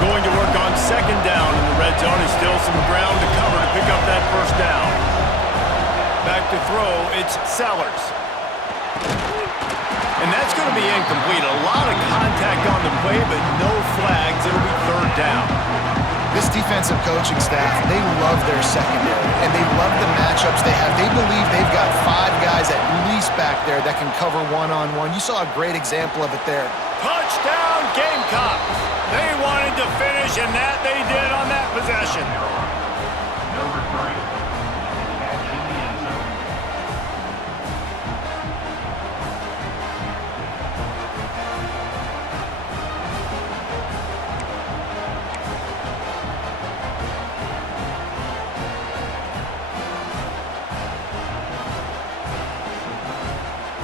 Going to work on second down in the red zone. Is still some ground to cover to pick up that first down. Back to throw, it's Sellers. And that's going to be incomplete. A lot of contact on the play, but no flags. It'll be third down. This defensive coaching staff, they love their secondary, and they love the matchups they have. They believe they've got 5 guys at least back there that can cover one-on-one. You saw a great example of it there. Touchdown, Gamecocks. They wanted to finish, and that they did on that possession. Number 3, catching the end zone.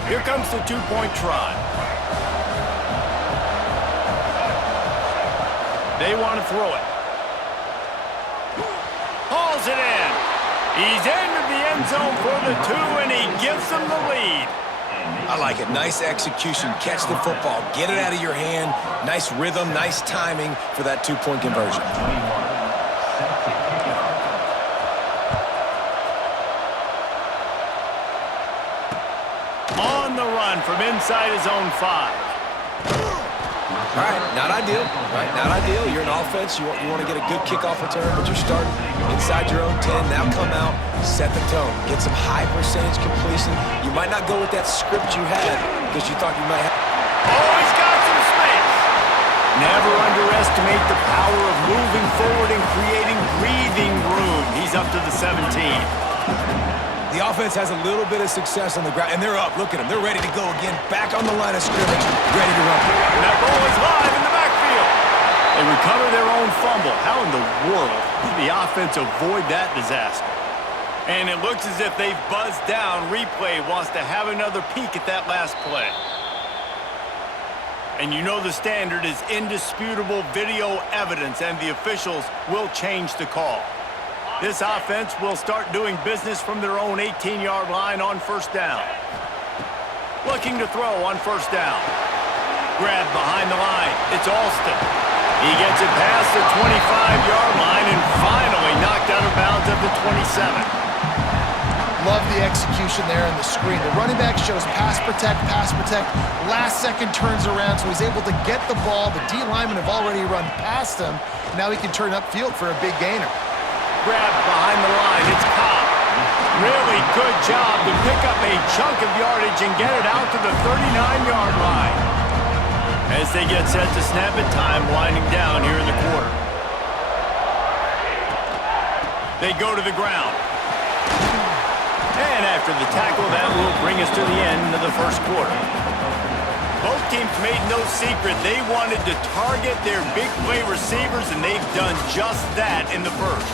Here comes the two-point try. They want to throw it. Hauls it in. He's into the end zone for the 2, and he gives them the lead. I like it. Nice execution. Catch the football. Get it out of your hand. Nice rhythm, nice timing for that 2-point conversion. 21, set to kick it off. On the run from inside his own 5. All right, not ideal. Right, not ideal. You're an offense. You want to get a good kickoff return, but you're starting inside your own 10. Now come out, set the tone. Get some high percentage completion. You might not go with that script you had because you thought you might have. Oh, he's got some space. Never underestimate the power of moving forward and creating breathing room. He's up to the 17. The offense has a little bit of success on the ground, and they're up. Look at them. They're ready to go again. Back on the line of scrimmage, ready to run. And that ball is live in the backfield. They recover their own fumble. How in the world did the offense avoid that disaster? And it looks as if they've buzzed down. Replay wants to have another peek at that last play. And you know the standard is indisputable video evidence, and the officials will change the call. This offense will start doing business from their own 18-yard line on first down. Looking to throw on first down. Grab behind the line. It's Alston. He gets it past the 25-yard line and finally knocked out of bounds at the 27. Love the execution there in the screen. The running back shows pass protect, last second turns around, so he's able to get the ball. The D linemen have already run past him. Now he can turn upfield for a big gainer. Grab behind the line. It's Cobb. Really good job to pick up a chunk of yardage and get it out to the 39-yard line. As they get set to snap it, time winding down here in the quarter. They go to the ground. And after the tackle, that will bring us to the end of the first quarter. Both teams made no secret they wanted to target their big play receivers, and they've done just that in the first.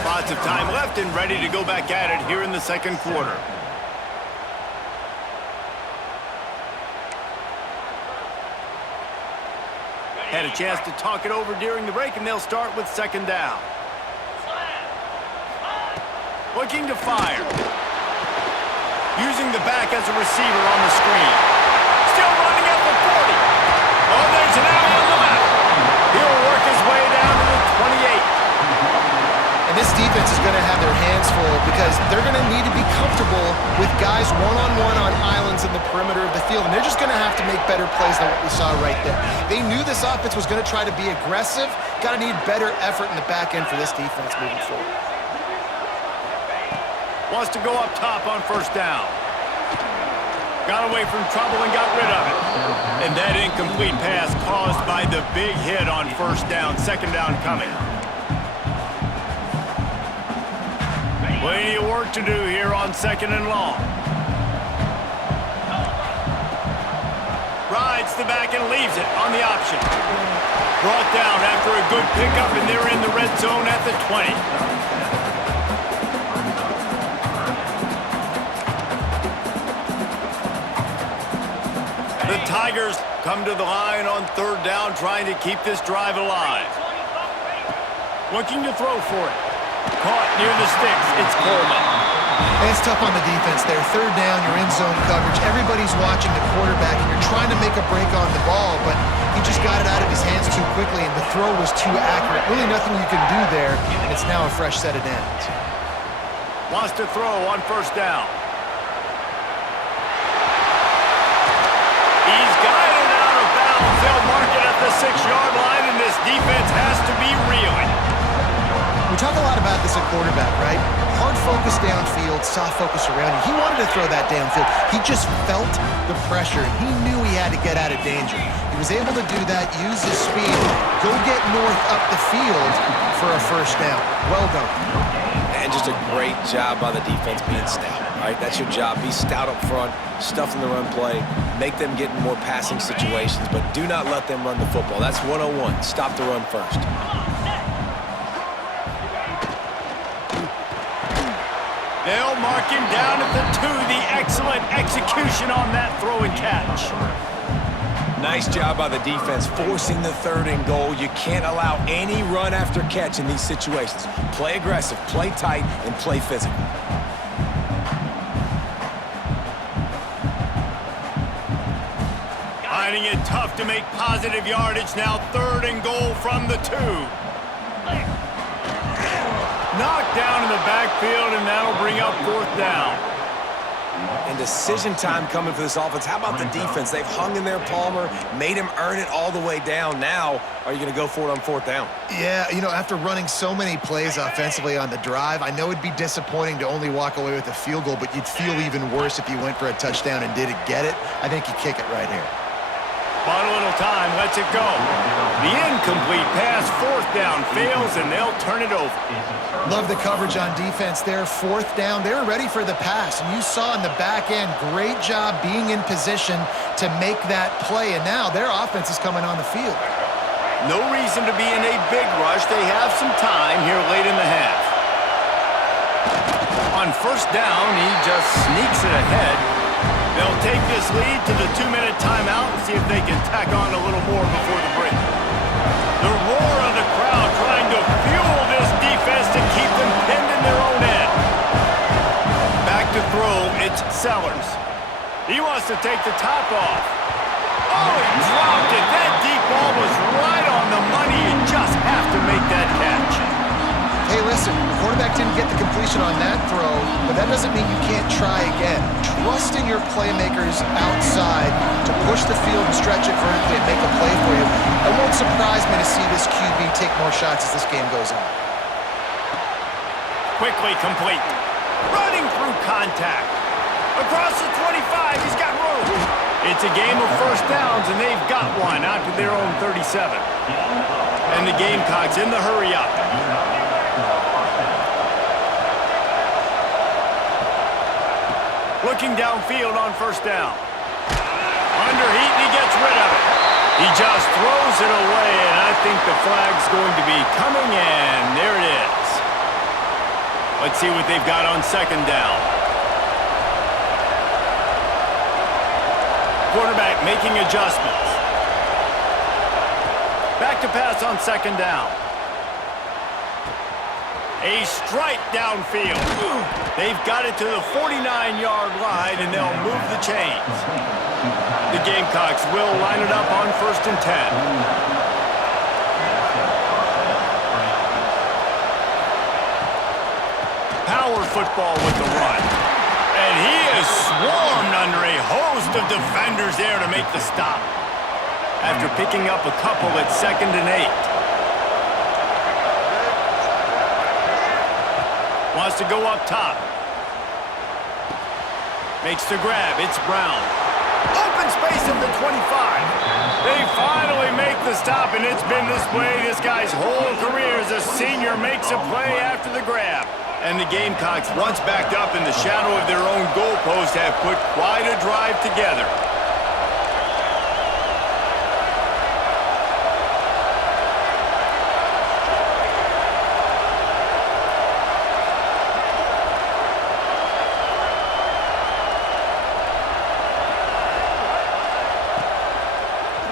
Lots of time left and ready to go back at it here in the second quarter. Had a chance to talk it over during the break, and they'll start with second down. Looking to fire. Using the back as a receiver on the screen. Still running at the 40. Oh, there's an alley on the left. He'll work his way down to the 28. And this defense is going to have their hands full because they're going to need to be comfortable with guys one-on-one on islands in the perimeter of the field. And they're just going to have to make better plays than what we saw right there. They knew this offense was going to try to be aggressive. Got to need better effort in the back end for this defense moving forward. Wants to go up top on first down. Got away from trouble and got rid of it. And that incomplete pass caused by the big hit on first down. Second down coming. Plenty of work to do here on second and long. Rides the back and leaves it on the option. Brought down after a good pickup, and they're in the red zone at the 20. The Tigers come to the line on third down, trying to keep this drive alive. Looking to throw for it. Caught near the sticks. It's Coleman. And it's tough on the defense there. Third down, you're in zone coverage. Everybody's watching the quarterback, and you're trying to make a break on the ball, but he just got it out of his hands too quickly, and the throw was too accurate. Really nothing you can do there, and it's now a fresh set of downs. Wants to throw on first down. He's got it out of bounds. They'll mark it at the 6-yard line, and this defense has to be reeling. We talk a lot about this at quarterback, right? Hard focus downfield, soft focus around you. He wanted to throw that downfield. He just felt the pressure. He knew he had to get out of danger. He was able to do that, use his speed, go get north up the field for a first down. Well done. And just a great job by the defense being stout. All right, that's your job. Be stout up front, stuff in the run play, make them get in more passing situations, but do not let them run the football. That's 101. Stop the run first. They'll mark him down at the 2. The excellent execution on that throw and catch. Nice job by the defense forcing the 3rd and goal. You can't allow any run after catch in these situations. Play aggressive, play tight, and play physical. Finding it tough to make positive yardage now. 3rd and goal from the 2. Knocked down in the backfield, and that'll bring up 4th down. And decision time coming for this offense. How about the defense? They've hung in there, Palmer, made him earn it all the way down. Now, are you going to go for it on 4th down? Yeah, you know, after running so many plays offensively on the drive, I know it'd be disappointing to only walk away with a field goal, but you'd feel even worse if you went for a touchdown and didn't get it. I think you kick it right here. Bought a little time, lets it go. The incomplete pass, 4th down, fails, and they'll turn it over. Love the coverage on defense there. 4th down, they were ready for the pass. And you saw in the back end, great job being in position to make that play. And now their offense is coming on the field. No reason to be in a big rush. They have some time here late in the half. On first down, he just sneaks it ahead. They'll take this lead to the 2-minute timeout and see if they can tack on a little more before the break. The roar of the crowd trying to fuel this defense to keep them pinned in their own end. Back to throw, it's Sellers. He wants to take the top off. Oh, he dropped it. That deep ball was right on the money. You just have to make that catch. Hey, listen, the quarterback didn't get the completion on that throw, but that doesn't mean you can't try again. Trust in your playmakers outside to push the field and stretch it vertically and make a play for you. It won't surprise me to see this QB take more shots as this game goes on. Quickly complete. Running through contact. Across the 25, he's got room. It's a game of first downs, and they've got one out to their own 37. And the Gamecocks in the hurry up. Looking downfield on first down. Under heat, and he gets rid of it. He just throws it away, and I think the flag's going to be coming in. There it is. Let's see what they've got on second down. Quarterback making adjustments. Back to pass on second down. A strike downfield. They've got it to the 49-yard line, and they'll move the chains. The Gamecocks will line it up on 1st and 10. Power football with the run. And he is swarmed under a host of defenders there to make the stop. After picking up a couple at 2nd and 8. Wants to go up top. Makes the grab. It's Brown. Open space at the 25. They finally make the stop, and it's been this way this guy's whole career as a senior. Makes a play after the grab. And the Gamecocks, once backed up in the shadow of their own goalpost, have put quite a drive together.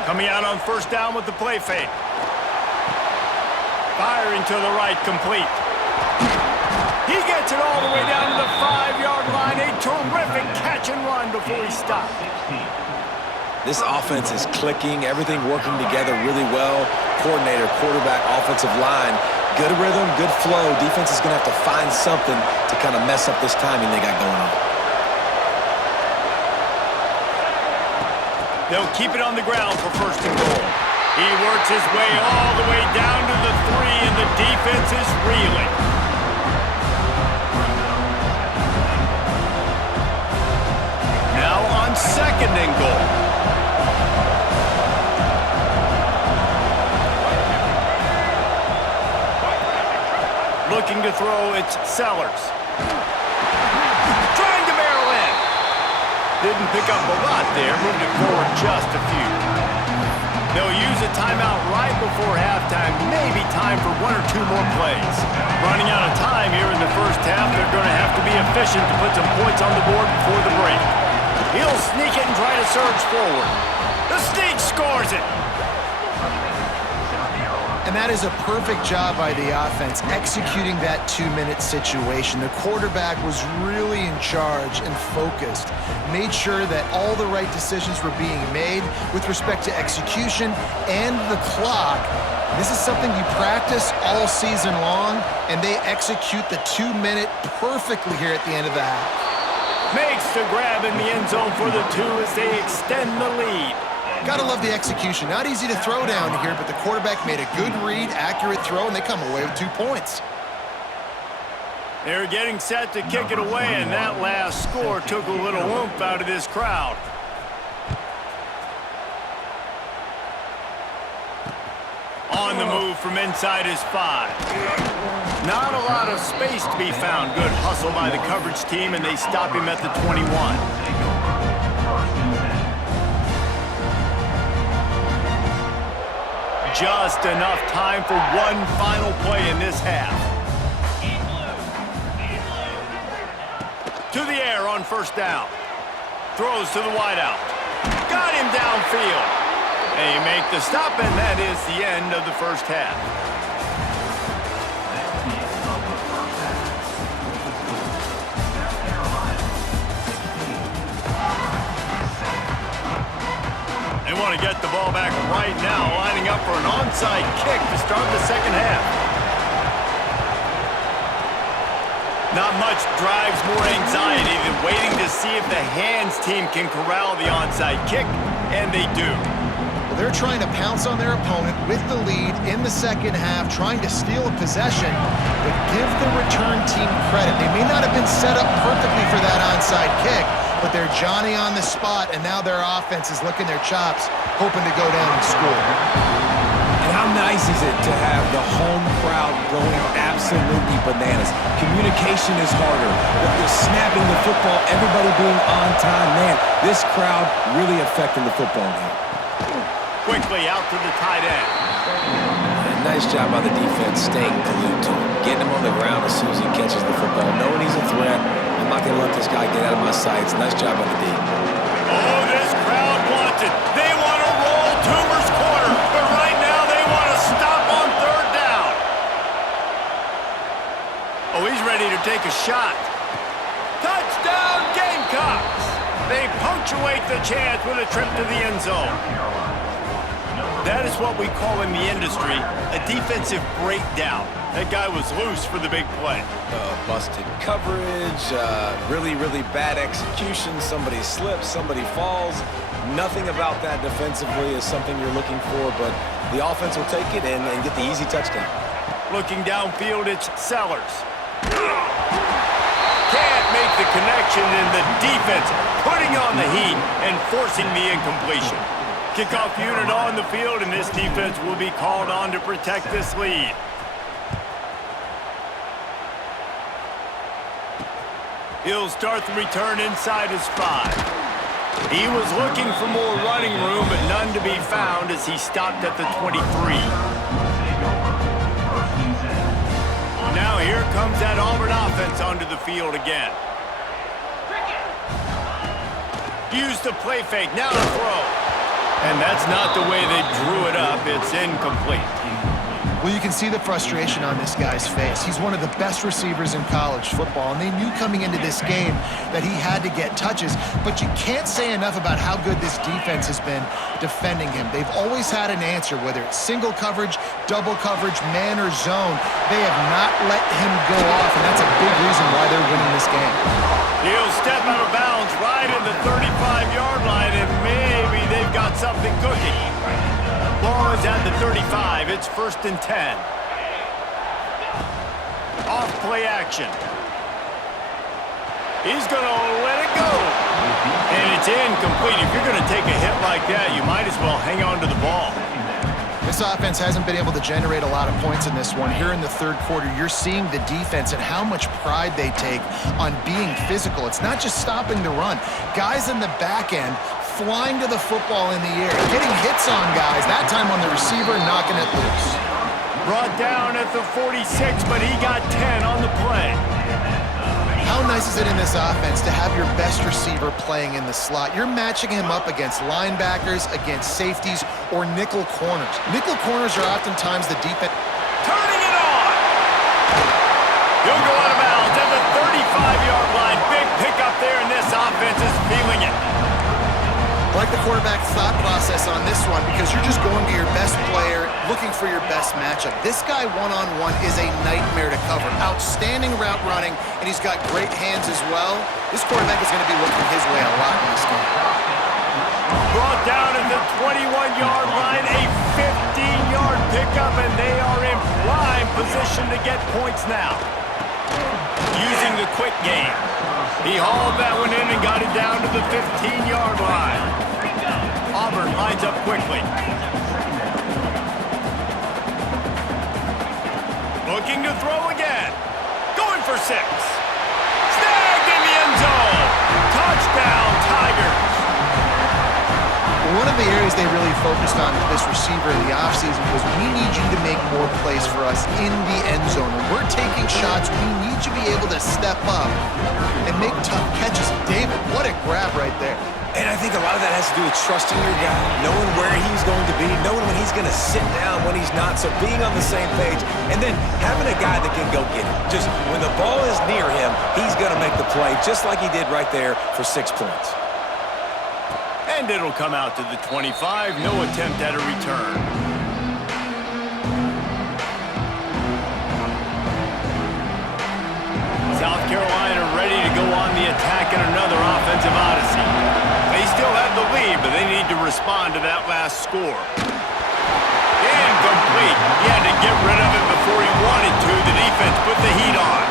Coming out on first down with the play fake. Firing to the right, complete. He gets it all the way down to the 5-yard line. A terrific catch and run before he stopped. This offense is clicking, everything working together really well. Coordinator, quarterback, offensive line, good rhythm, good flow. Defense is going to have to find something to kind of mess up this timing they got going on. They'll keep it on the ground for first and goal. He works his way all the way down to the 3, and the defense is reeling. Now on second and goal. Looking to throw, it's Sellers. Trying to barrel in. Didn't pick up a lot there, moved it forward just a few. They'll use a timeout right before halftime, maybe time for 1 or 2 more plays. Running out of time here in the first half, they're going to have to be efficient to put some points on the board before the break. He'll sneak it and try to surge forward. The sneak scores it. And that is a perfect job by the offense, executing that 2-minute situation. The quarterback was really in charge and focused, made sure that all the right decisions were being made with respect to execution and the clock. This is something you practice all season long, and they execute the 2-minute perfectly here at the end of the half. Makes the grab in the end zone for the 2 as they extend the lead. Gotta love the execution. Not easy to throw down here, but the quarterback made a good read, accurate throw, and they come away with 2 points. They're getting set to kick it away, and that last score took a little oomph out of this crowd. On the move from inside his 5. Not a lot of space to be found. Good hustle by the coverage team, and they stop him at the 21. Just enough time for one final play in this half. To the air on first down. Throws to the wideout. Got him downfield. They make the stop, and that is the end of the first half. They want to get the ball back right now, lining up for an onside kick to start the second half. Not much drives more anxiety than waiting to see if the hands team can corral the onside kick, and they do. Well, they're trying to pounce on their opponent with the lead in the second half, trying to steal a possession, but give the return team credit. They may not have been set up perfectly for that onside kick, but they're Johnny on the spot, and now their offense is licking their chops, hoping to go down and score. And how nice is it to have the home crowd going absolutely bananas? Communication is harder. They're snapping the football, everybody being on time. Man, this crowd really affecting the football game. Quickly out to the tight end. And nice job by the defense staying glued to him, getting him on the ground as soon as he catches the football, knowing he's a threat. I'm not going to let this guy get out of my sights. Nice job on the D. Oh, this crowd wants it. They want to roll Toomer's corner, but right now they want to stop on third down. Oh, he's ready to take a shot. Touchdown, Gamecocks! They punctuate the chance with a trip to the end zone. That is what we call in the industry a defensive breakdown. That guy was loose for the big play. Busted coverage, really, really bad execution. Somebody slips, somebody falls. Nothing about that defensively is something you're looking for, but the offense will take it and get the easy touchdown. Looking downfield, it's Sellers. Can't make the connection, and the defense putting on the heat and forcing the incompletion. Kickoff unit on the field, and this defense will be called on to protect this lead. He'll start the return inside his 5. He was looking for more running room, but none to be found as he stopped at the 23. Now here comes that Auburn offense onto the field again. Use the play fake, now to throw. And that's not the way they drew it up. It's incomplete. Well, you can see the frustration on this guy's face. He's one of the best receivers in college football, and they knew coming into this game that he had to get touches, but you can't say enough about how good this defense has been defending him. They've always had an answer, whether it's single coverage, double coverage, man or zone. They have not let him go off, and that's a big reason why they're winning this game. He'll step out of bounds right at the 35-yard line, and maybe they've got something cooking. Ball is at the 35. It's 1st and 10. Off play action. He's going to let it go. And it's incomplete. If you're going to take a hit like that, you might as well hang on to the ball. This offense hasn't been able to generate a lot of points in this one. Here in the third quarter, you're seeing the defense and how much pride they take on being physical. It's not just stopping the run. Guys in the back end flying to the football in the air, getting hits on guys, that time on the receiver, knocking it loose. Brought down at the 46, but he got 10 on the play. How nice is it in this offense to have your best receiver playing in the slot? You're matching him up against linebackers, against safeties, or nickel corners. Nickel corners are oftentimes the defense. Turning it on! He'll go out of bounds at the 35-yard line. Big pickup there, and this offense is feeling it. I like the quarterback's thought process on this one because you're just going to your best player, looking for your best matchup. This guy one-on-one is a nightmare to cover. Outstanding route running, and he's got great hands as well. This quarterback is going to be looking his way a lot in this game. Brought down at the 21-yard line, a 15-yard pickup, and they are in prime position to get points now. Using the quick game. He hauled that one in and got it down to the 15-yard line. Auburn lines up quickly. Looking to throw again. Going for 6. Snagged in the end zone. Touchdown, Tigers. One of the areas they really focused on with this receiver in the offseason was we need you to make more plays for us in the end zone. When we're taking shots, we need you to be able to step up and make tough catches. David, what a grab right there. And I think a lot of that has to do with trusting your guy, knowing where he's going to be, knowing when he's going to sit down, when he's not, so being on the same page, and then having a guy that can go get it. Just when the ball is near him, he's going to make the play, just like he did right there for 6 points. And it'll come out to the 25. No attempt at a return. South Carolina ready to go on the attack in another offensive odyssey. They still have the lead, but they need to respond to that last score. Incomplete. He had to get rid of it before he wanted to. The defense put the heat on.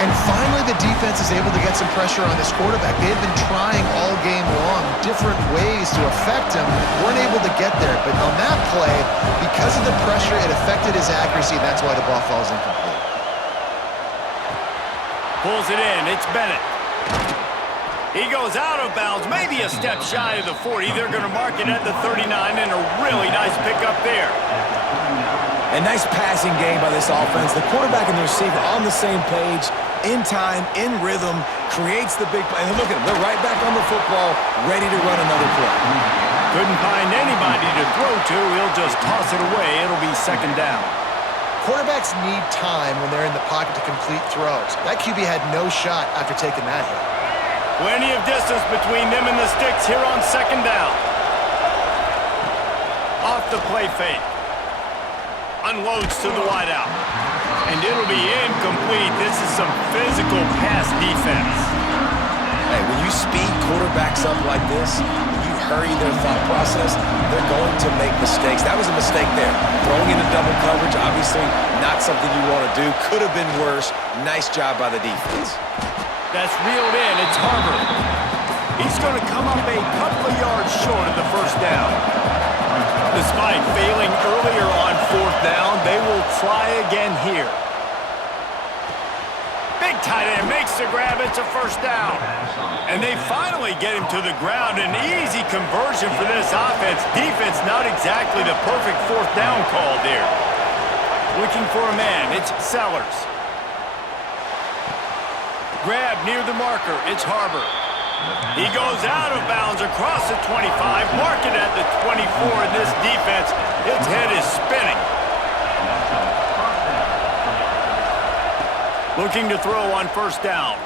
And finally, the defense is able to get some pressure on this quarterback. They had been trying all game long different ways to affect him. Weren't able to get there. But on that play, because of the pressure, it affected his accuracy, and that's why the ball falls incomplete. Pulls it in. It's Bennett. He goes out of bounds, maybe a step shy of the 40. They're going to mark it at the 39, and a really nice pickup there. A nice passing game by this offense. The quarterback and the receiver on the same page, in time, in rhythm, creates the big play. And look at them. They're right back on the football, ready to run another play. Couldn't find anybody to throw to. He'll just toss it away. It'll be 2nd down. Quarterbacks need time when they're in the pocket to complete throws. That QB had no shot after taking that hit. Plenty of distance between them and the sticks here on 2nd down. Off the play fake. Unloads to the wideout. And it'll be incomplete. This is some physical pass defense. Hey, when you speed quarterbacks up like this, when you hurry their thought process, they're going to make mistakes. That was a mistake there. Throwing into double coverage, obviously not something you want to do. Could have been worse. Nice job by the defense. That's reeled in. It's Harbor. He's going to come up a couple of yards short of the 1st down. Despite failing earlier on 4th down, they will try again here. Big tight end makes the grab. It's a 1st down. And they finally get him to the ground. An easy conversion for this offense. Defense not exactly the perfect 4th down call there. Looking for a man. It's Sellers. Grab near the marker. It's Harbor. He goes out of bounds across the 25, marking at the 24 in this defense. Its head is spinning. Looking to throw on first down.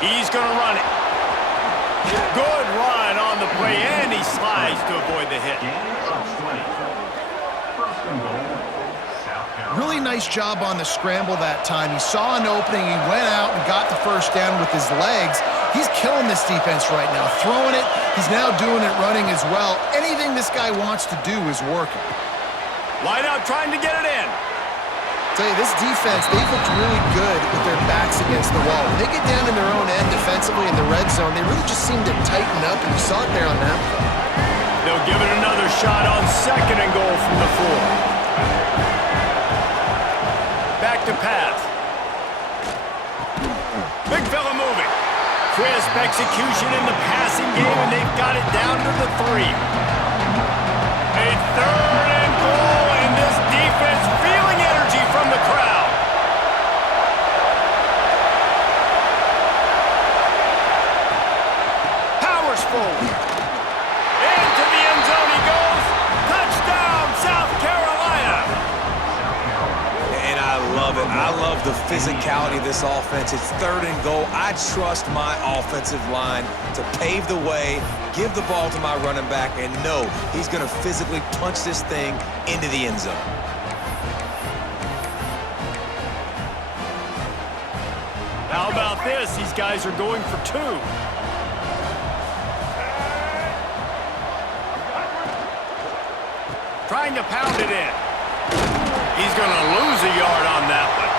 He's going to run it. Good run on the play, and he slides to avoid the hit. Really nice job on the scramble that time. He saw an opening, he went out and got the first down with his legs. He's killing this defense right now, throwing it. He's now doing it running as well. Anything this guy wants to do is working. Wide out trying to get it in. Tell you, this defense, they've looked really good with their backs against the wall. When they get down in their own end defensively in the red zone, they really just seem to tighten up, and you saw it there on that play. They'll give it another shot on 2nd and goal from the 4. Back to pass. Big fella moving. Crisp execution in the passing game, and they've got it down to the 3. A 3rd and goal, and this defense feeling energy from the crowd. Powers forward. Into the end zone he goes. Touchdown, South Carolina. And I love it. I love the physicality of this offense. It's 3rd and goal. I trust my offensive line to pave the way, give the ball to my running back, and know he's going to physically punch this thing into the end zone. How about this? These guys are going for 2. Trying to pound it in. He's going to lose a yard on that one.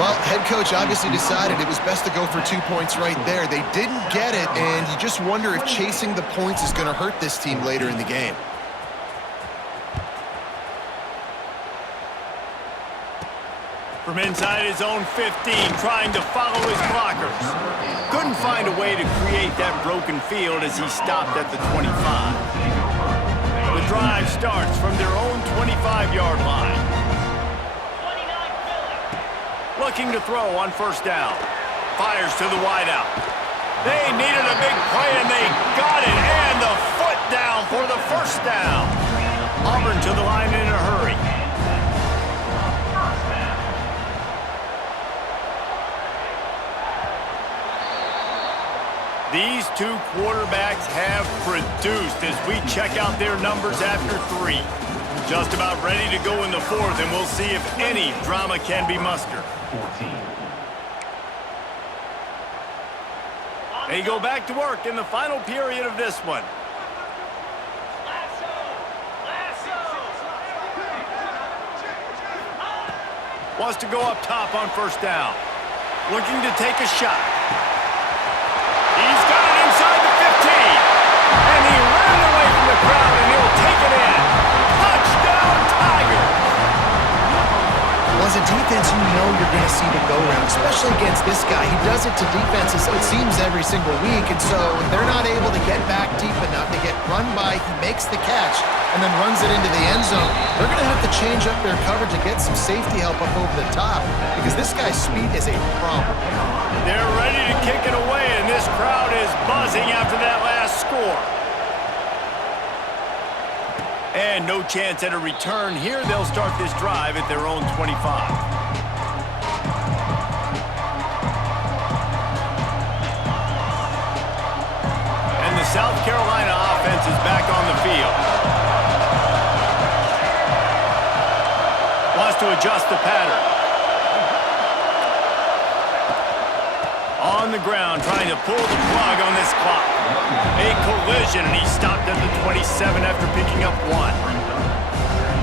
Well, head coach obviously decided it was best to go for 2 points right there. They didn't get it, and you just wonder if chasing the points is going to hurt this team later in the game. From inside his own 15, trying to follow his blockers. Couldn't find a way to create that broken field as he stopped at the 25. The drive starts from their own 25-yard line. Looking to throw on first down. Fires to the wideout. They needed a big play, and they got it. And the foot down for the first down. Auburn to the line in a hurry. These 2 quarterbacks have produced as we check out their numbers after 3. Just about ready to go in the 4th, and we'll see if any drama can be mustered. 14. They go back to work in the final period of this one. Wants to go up top on first down. Looking to take a shot. He's got it inside the 15. And he ran away from the crowd, and he'll take it in. Touchdown, Tigers! Well, as a defense, you know you're going to see the go-round, especially against this guy. He does it to defenses, it seems, every single week, and so if they're not able to get back deep enough to get run by, he makes the catch and then runs it into the end zone. They're going to have to change up their coverage and get some safety help up over the top because this guy's speed is a problem. They're ready to kick it away, and this crowd is buzzing after that last score. And no chance at a return here. They'll start this drive at their own 25. And the South Carolina offense is back on the field. Wants to adjust the pattern. On the ground, trying to pull the plug on this clock. A collision, and he stopped at the 27 after picking up 1.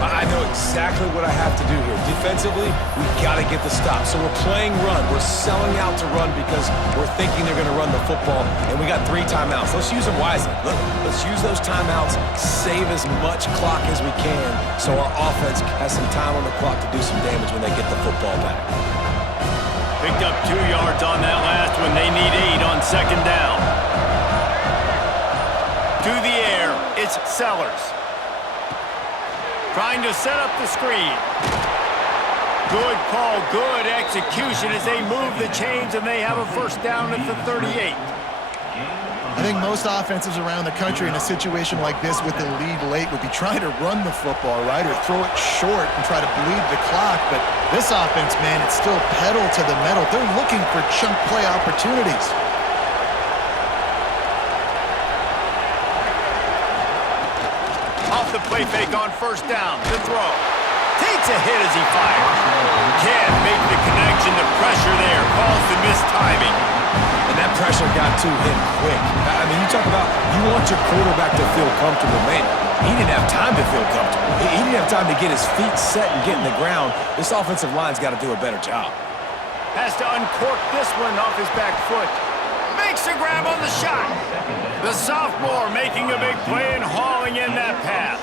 I know exactly what I have to do here. Defensively, we've got to get the stop. So we're playing run. We're selling out to run because we're thinking they're going to run the football, and we got 3 timeouts. Let's use them wisely. Let's use those timeouts, save as much clock as we can so our offense has some time on the clock to do some damage when they get the football back. Picked up 2 yards on that last one. They need 8 on second down. To the air, it's Sellers. Trying to set up the screen. Good call, good execution as they move the chains, and they have a first down at the 38. I think most offenses around the country in a situation like this with the lead late would be trying to run the football, right, or throw it short and try to bleed the clock. But this offense, man, it's still pedal to the metal. They're looking for chunk play opportunities. Off the play fake on first down. The throw. Takes a hit as he fires. Can't make the connection. The pressure there caused the missed timing. And that pressure got to him quick. I mean, you talk about you want your quarterback to feel comfortable. Man, he didn't have time to feel comfortable. He didn't have time to get his feet set and get in the ground. This offensive line's got to do a better job. Has to uncork this one off his back foot. Makes a grab on the shot. The sophomore making a big play and hauling in that pass.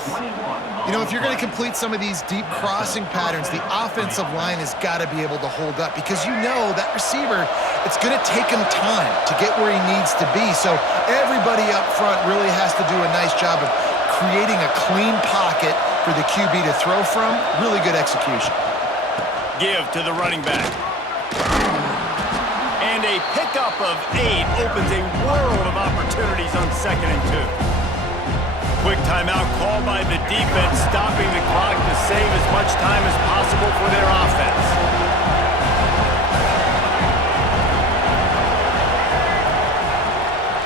You know, if you're going to complete some of these deep crossing patterns, the offensive line has got to be able to hold up because you know that receiver, it's going to take him time to get where he needs to be. So everybody up front really has to do a nice job of creating a clean pocket for the QB to throw from. Really good execution. Give to the running back. And a pickup of 8 opens a world of opportunities on 2nd and 2. Quick timeout called by the defense, stopping the clock to save as much time as possible for their offense.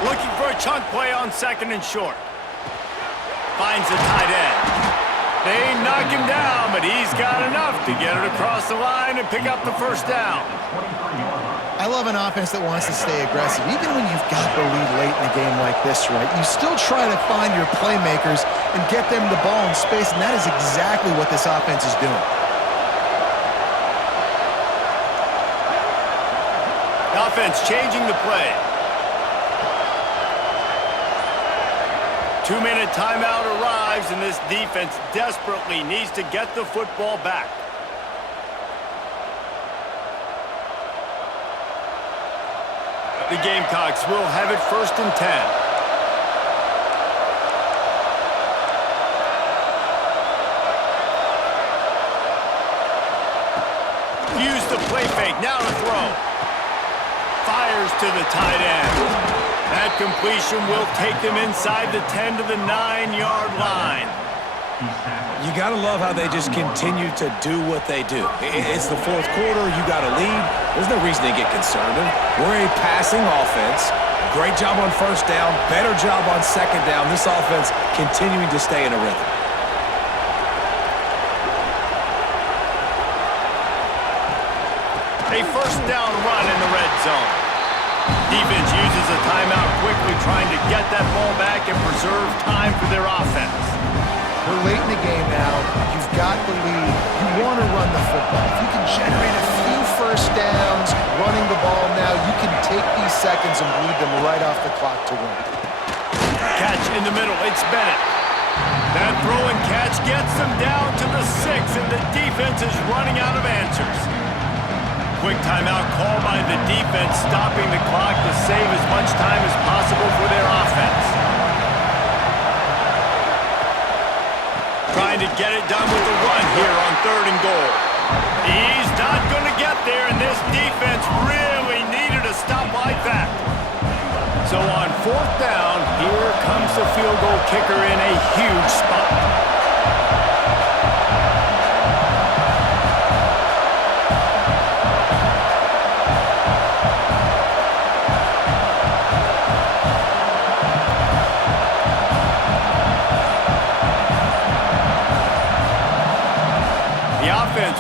Looking for a chunk play on 2nd and short. Finds the tight end. They knock him down, but he's got enough to get it across the line and pick up the first down. I love an offense that wants to stay aggressive. Even when you've got the lead late in a game like this, right, you still try to find your playmakers and get them the ball in space, and that is exactly what this offense is doing. The offense changing the play. 2-minute timeout arrives, and this defense desperately needs to get the football back. The Gamecocks will have it 1st and 10. Use the play fake, now to throw. Fires to the tight end. That completion will take them inside the 10 to the 9-yard line. You got to love how they just continue to do what they do. It's the 4th quarter. You got a lead. There's no reason to get concerned. We're a passing offense. Great job on 1st down. Better job on 2nd down. This offense continuing to stay in a rhythm. A 1st down run in the red zone. Defense uses a timeout quickly, trying to get that ball back and preserve time for their offense. We're late in the game now. You've got the lead. You want to run the football. If you can generate a few 1st downs running the ball now, you can take these seconds and bleed them right off the clock to win. Catch in the middle. It's Bennett. That throw and catch gets them down to the 6, and the defense is running out of answers. Quick timeout called by the defense, stopping the clock to save as much time as possible for their offense. Trying to get it done with the run here on 3rd and goal. He's not going to get there, and this defense really needed a stop like that. So on 4th down, here comes the field goal kicker in a huge spot.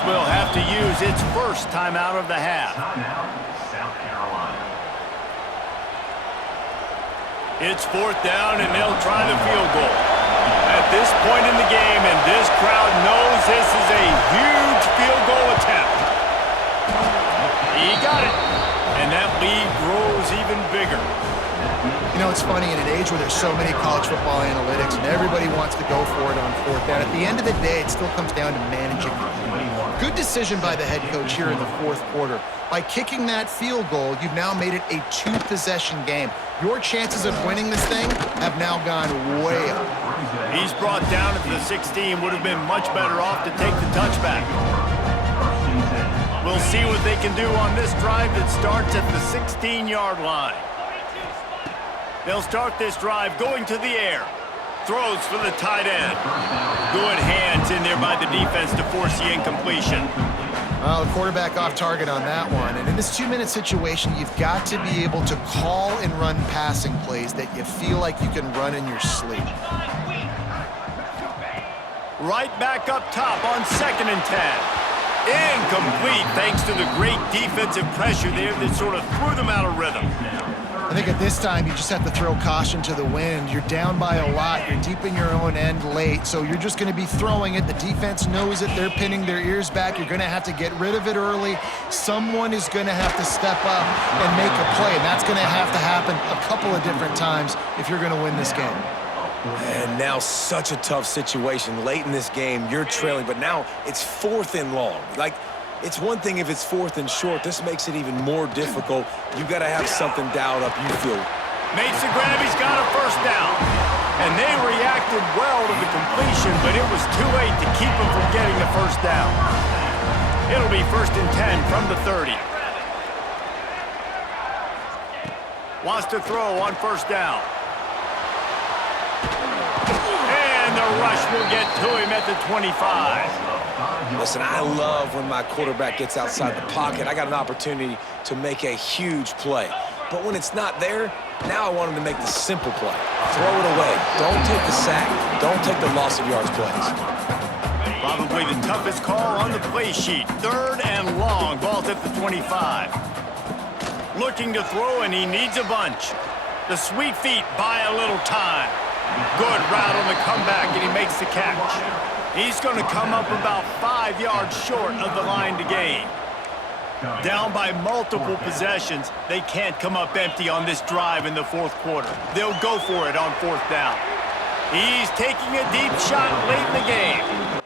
Will have to use its 1st timeout of the half. Timeout, South Carolina. It's 4th down, and they'll try the field goal. At this point in the game, and this crowd knows this is a huge field goal attempt. He got it, and that lead grows even bigger. You know, it's funny, in an age where there's so many college football analytics and everybody wants to go for it on 4th down, at the end of the day, it still comes down to managing the game. Good decision by the head coach here in the 4th quarter. By kicking that field goal, you've now made it a 2-possession game. Your chances of winning this thing have now gone way up. He's brought down at the 16. Would have been much better off to take the touchback. We'll see what they can do on this drive that starts at the 16-yard line. They'll start this drive going to the air. Throws for the tight end. Good hands in there by the defense to force the incompletion. Well, the quarterback off target on that one. And in this 2-minute situation, you've got to be able to call and run passing plays that you feel like you can run in your sleep. Right back up top on 2nd and 10. Incomplete thanks to the great defensive pressure there that sort of threw them out of rhythm. I think at this time, you just have to throw caution to the wind. You're down by a lot. You're deep in your own end late, so you're just going to be throwing it. The defense knows it. They're pinning their ears back. You're going to have to get rid of it early. Someone is going to have to step up and make a play, and that's going to have to happen a couple of different times if you're going to win this game. And now such a tough situation. Late in this game, you're trailing, but now it's 4th and long. Like, it's one thing if it's 4th and short. This makes it even more difficult. You got to have something dialed up, you feel. Makes the grab. He's got a first down. And they reacted well to the completion, but it was too late to keep him from getting the first down. It'll be 1st and 10 from the 30. Wants to throw on 1st down. And the rush will get to him at the 25. Listen, I love when my quarterback gets outside the pocket. I got an opportunity to make a huge play. But when it's not there, now I want him to make the simple play. Throw it away. Don't take the sack. Don't take the loss of yards plays. Probably the toughest call on the play sheet. 3rd and long. Ball's at the 25. Looking to throw, and he needs a bunch. The sweet feet buy a little time. Good route on the comeback, and he makes the catch. He's going to come up about 5 yards short of the line to gain. Down by multiple possessions, they can't come up empty on this drive in the 4th quarter. They'll go for it on 4th down. He's taking a deep shot late in the game.